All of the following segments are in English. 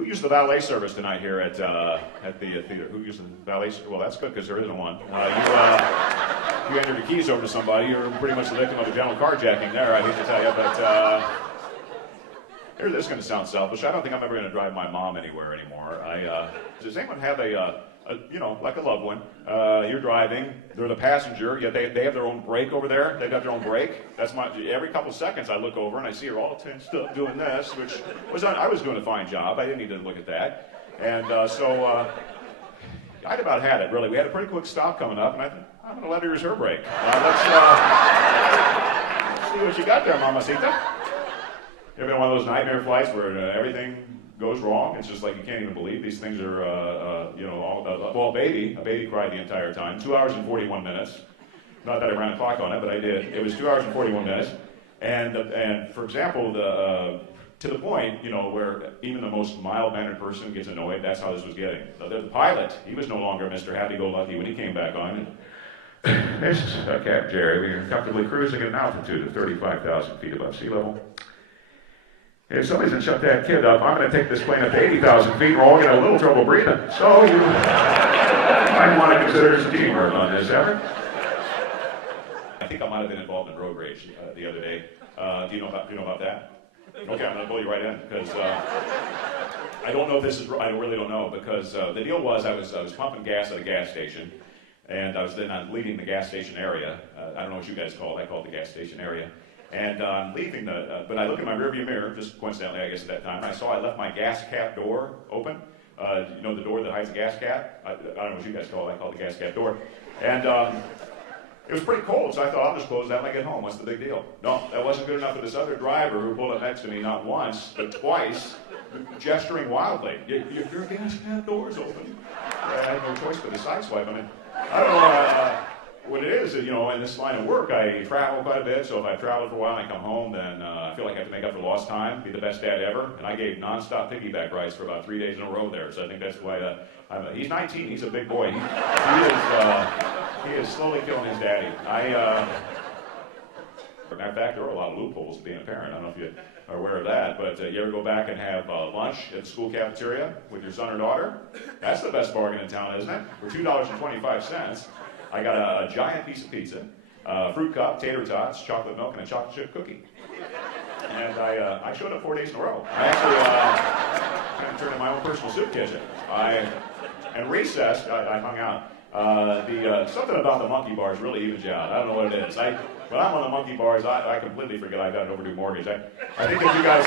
Who used the valet service tonight here at the theater? Who used the valet service? Well, that's good because there isn't one. You hand your keys over to somebody, you're pretty much the victim of a gentle carjacking there, I hate to tell you, but this is going to sound selfish. I don't think I'm ever going to drive my mom anywhere anymore. Does anyone have like a loved one? You're driving, they're the passenger, yet they have their own brake over there. They've got their own brake. Every couple seconds I look over and I see her all tensed up doing this, which I was doing a fine job. I didn't need to look at that. And I'd about had it, really. We had a pretty quick stop coming up, and I thought, I'm going to let her use her brake. Let's see what you got there, Mamacita. You ever been on one of those nightmare flights where everything goes wrong? It's just like you can't even believe these things are, a baby cried the entire time. 2 hours and 41 minutes. Not that I ran a clock on it, but I did. It was 2 hours and 41 minutes. And for example, to the point, where even the most mild-mannered person gets annoyed, that's how this was getting. The pilot, he was no longer Mr. Happy-Go-Lucky when he came back on. This is Captain Jerry. We are comfortably cruising at an altitude of 35,000 feet above sea level. If somebody's going to shut that kid up, I'm going to take this plane up to 80,000 feet. We're all going to have a little trouble breathing. So you might want to consider some teamwork on this effort. I think I might have been involved in road rage the other day. Do you know about that? Okay, I'm going to pull you right in because I don't know if this is. I really don't know because the deal was I was pumping gas at a gas station, and I was then leaving the gas station area. I don't know what you guys call it. I call it the gas station area. And I'm leaving but I look in my rearview mirror, just coincidentally, I guess at that time, and I saw I left my gas cap door open. The door that hides the gas cap? I don't know what you guys call it. I call it the gas cap door. And it was pretty cold, so I thought I'll just close that when I get home. What's the big deal? No, that wasn't good enough for this other driver who pulled up next to me not once, but twice, gesturing wildly. Your gas cap door's open. I had no choice but to sideswipe. I mean, I don't know what it is. In this line of work, I travel quite a bit, so if I've traveled for a while and I come home, then I feel like I have to make up for lost time, be the best dad ever, and I gave nonstop piggyback rides for about 3 days in a row there, so I think that's why he's 19, he's a big boy. He is slowly killing his daddy. Matter of fact, there are a lot of loopholes to being a parent. I don't know if you are aware of that, but you ever go back and have lunch at the school cafeteria with your son or daughter? That's the best bargain in town, isn't it? For $2.25, I got a giant piece of pizza, fruit cup, tater tots, chocolate milk, and a chocolate chip cookie. And I showed up 4 days in a row. I actually kind of turned in my own personal soup kitchen. And recess, I hung out. Something about the monkey bars really evens you out. I don't know what it is. When I'm on the monkey bars, I completely forget I got an overdue mortgage. I think that you guys,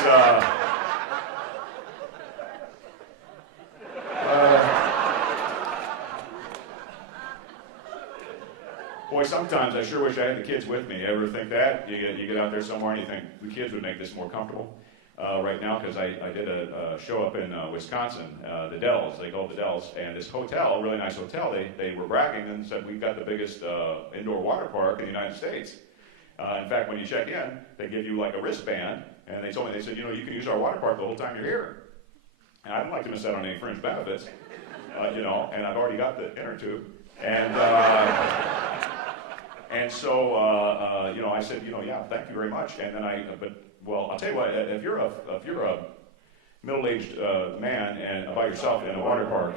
boy, sometimes I sure wish I had the kids with me. You ever think that? You get out there somewhere and you think the kids would make this more comfortable. Right now, because I did a show up in Wisconsin, the Dells, they call it the Dells, and this hotel, really nice hotel, they were bragging and said, we've got the biggest indoor water park in the United States. In fact, when you check in, they give you like a wristband, and they told me, they said, you can use our water park the whole time you're here. And I don't like to miss out on any fringe benefits, and I've already got the inner tube. And so, I said, yeah, thank you very much. And then well, I'll tell you what, if you're a middle-aged man and by yourself in a water park,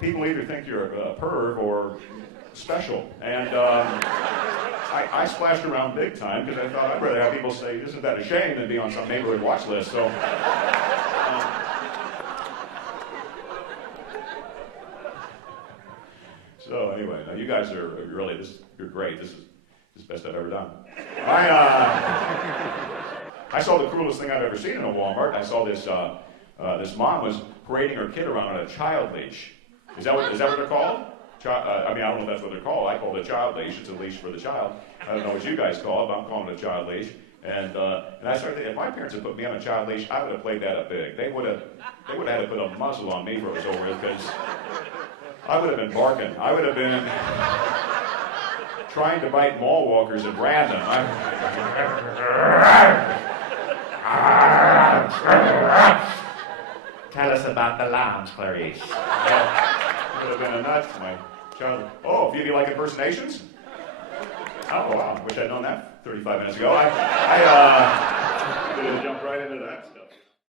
people either think you're a perv or special. And I splashed around big time because I thought I'd rather have people say, isn't that a shame, than be on some neighborhood watch list. So anyway, now you guys are really, you're great. This is the best I've ever done. I saw the cruelest thing I've ever seen in a Walmart. I saw this mom was parading her kid around on a child leash. Is that what they're called? I don't know if that's what they're called. I call it a child leash. It's a leash for the child. I don't know what you guys call it, but I'm calling it a child leash. And I started thinking, if my parents had put me on a child leash, I would have played that up big. They would have had to put a muzzle on me for it was over with, because I would have been barking. I would have been trying to bite mall walkers at random. Tell us about the lounge, Clarice. Would have been a nut. My child. Oh, if you like impersonations? Oh wow, wish I'd known that 35 minutes ago. I jumped right into that stuff.